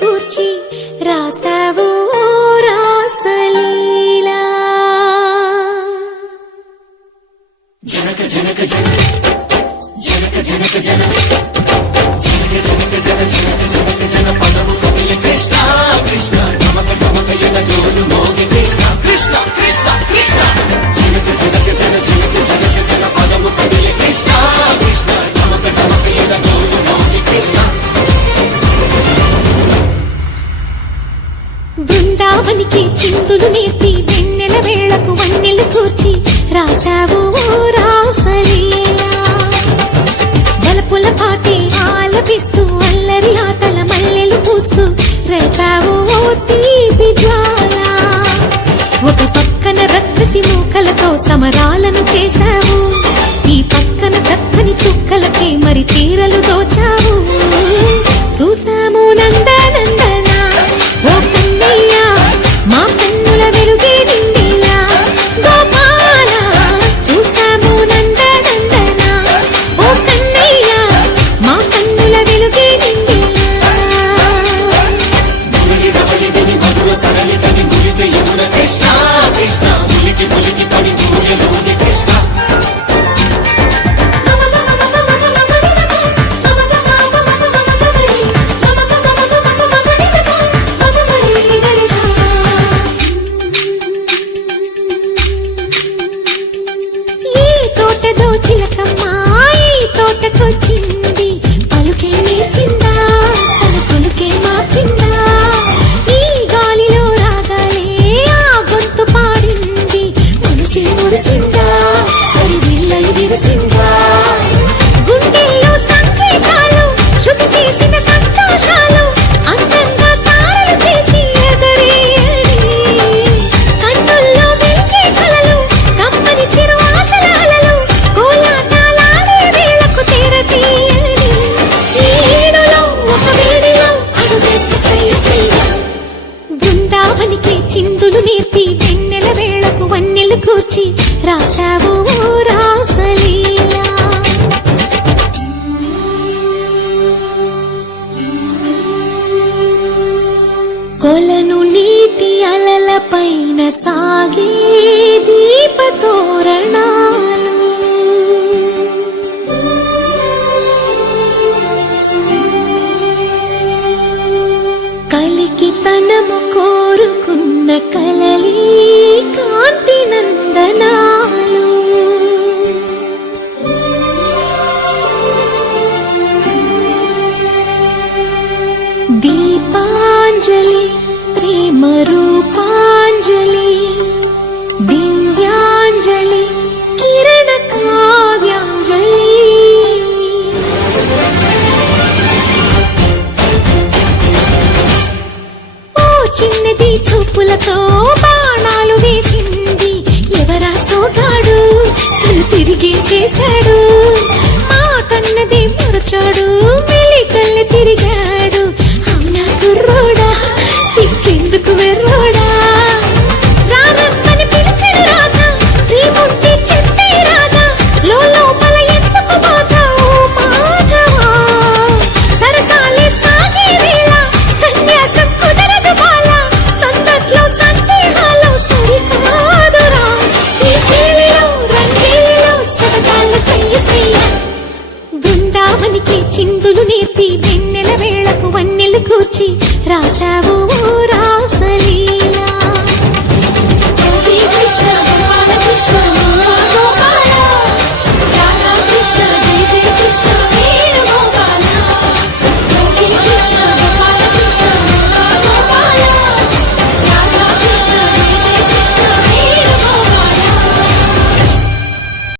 కూర్చి రాసావు రాసలీలా. జనక జనక జన జనక జనక జన జనక జనక జన జనక జనక జన పదము కవియ కృష్ణ కృష్ణ నమక నమక యన డోలు మోగి కృష్ణ కృష్ణ కృష్ణ కృష్ణ జనక జనక జన జనక జనక జన పదము కవియ కృష్ణ కృష్ణ నమక నమక యన డోలు మోగి కృష్ణ. బృందావనికి చిందులు నేర్పి వెన్నెల వేళకు వన్నెలు కూర్చి రాసావు రాసలీలా. బలపుల పాటి ఆలపిస్తూ అల్లరి ఆటల మల్లెలు పూస్తూ రేపావు తీపి జ్వాల. ఒక పక్కన రక్కసి మూకలతో సమరాలను చేశావు, ఈ పక్కన చక్కని చుక్కలకే మరి తీరలు దోచావు. చూసాము నందనందన ఓ కన్నయ్య మా కన్నుల వెలుగే నిండిలా గోపాల. చూసాము నందనందన ఓ కన్నయ్య మా కన్నుల వెలుగే నిండిలా. మురళిదని మధుర సరళిదని మురిసే యమున కృష్ణ కృష్ణ ములికి ములికి పడి మూలలోని కృష్ణ. తోటకొచ్చింది పలుకే నేర్చిందా తన కొలుకే మార్చిందా. ఈ గాలిలో రాగాలే ఆ గొంతు పాడింది, మనసి మురిసిందా మరి విల్లలు విరిసిందా. గుండెల్లో సంకేతాలు శృతి చేసిన సంతోషాలు అందంగా తారలు చేసి ఎగరేయని. కన్నుల్లో వెలిగే కలలు కమ్మని చిరు ఆశలాలలో కోలాటాలాడే వేళకు తెరతీయని. ఈ ఏడులో ఒక వేడిలో అడుగేస్తే సయ్య సయ్య. బృందావనికి చిందులు నేర్పి వెన్నెల వేళకు వన్నెలు కూర్చి రాసావు రాసలీలా. కొలను నీటి అలల పైన సాగే దీపతోరణాలు. కలికి తనము కోరుకున్న కలలి కాంతి నందనాలు. దీపాంజలి ప్రేమ రూపాంజలి దివ్యాంజలి కిరణ కావ్యాంజలి. ఓ చిన్నది చూపులతో బాణాలు వేసింది ఎవరా సోగాడు, తను తిరిగి చేశాడు. మా కన్నది మురచాడు మెలికల్లి తిరిగాడు. అవునా కుర్రోడా సిక్కెందుకు వెర్రోడా. రారమ్మని పిలిచిన రాధా శ్రీముంటి చెప్పే రాధా లోపల ఎందుకు బాధ ఓ మాధవా. సరసాలే సాగే వేళ సన్యాసం కుదరదు బాల. సందట్లో సందేహాలు సరికాదురా. ఈ కేళిలో రంగేలిలో సరదాల సయ్య సయ్య. బృందావనికి చిందులు నేర్పి వెన్నెల వేళకు వన్నెలు కూర్చి రాసావు రాసలీలా.